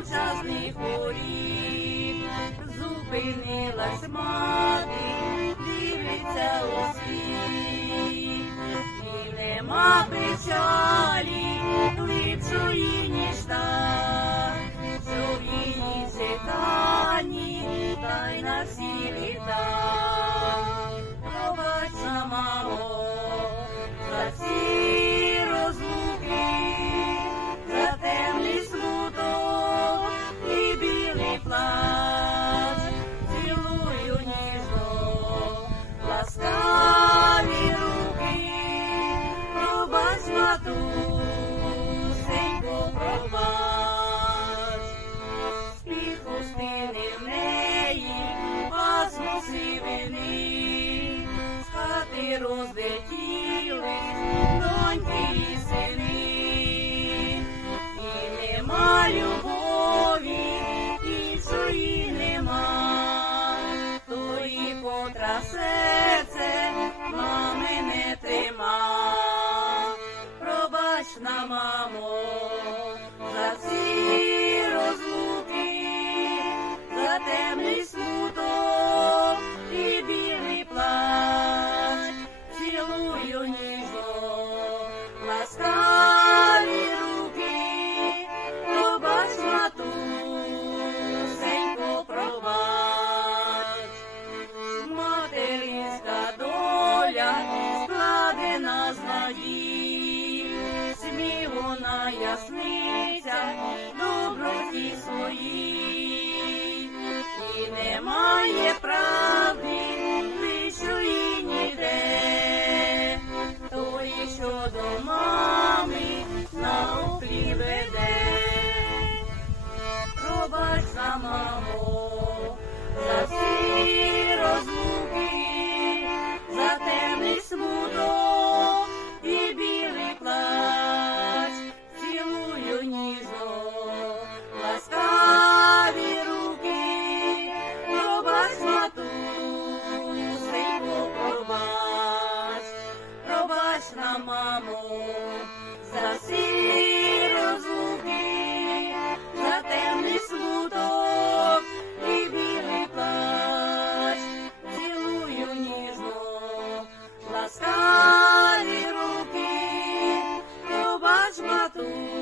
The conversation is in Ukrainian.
мовчазний поріг, зупинилась мати. роздетіли, доньки. мою ніжно, ласкаві руки, побач матусенько, пробач, материнська доля складена з надій, смілона ясниця, доброті і немає прав. маму, за сірі розлуки, за темний смуток і білий плач, цілую ніжно, ласкаві руки, побач мату.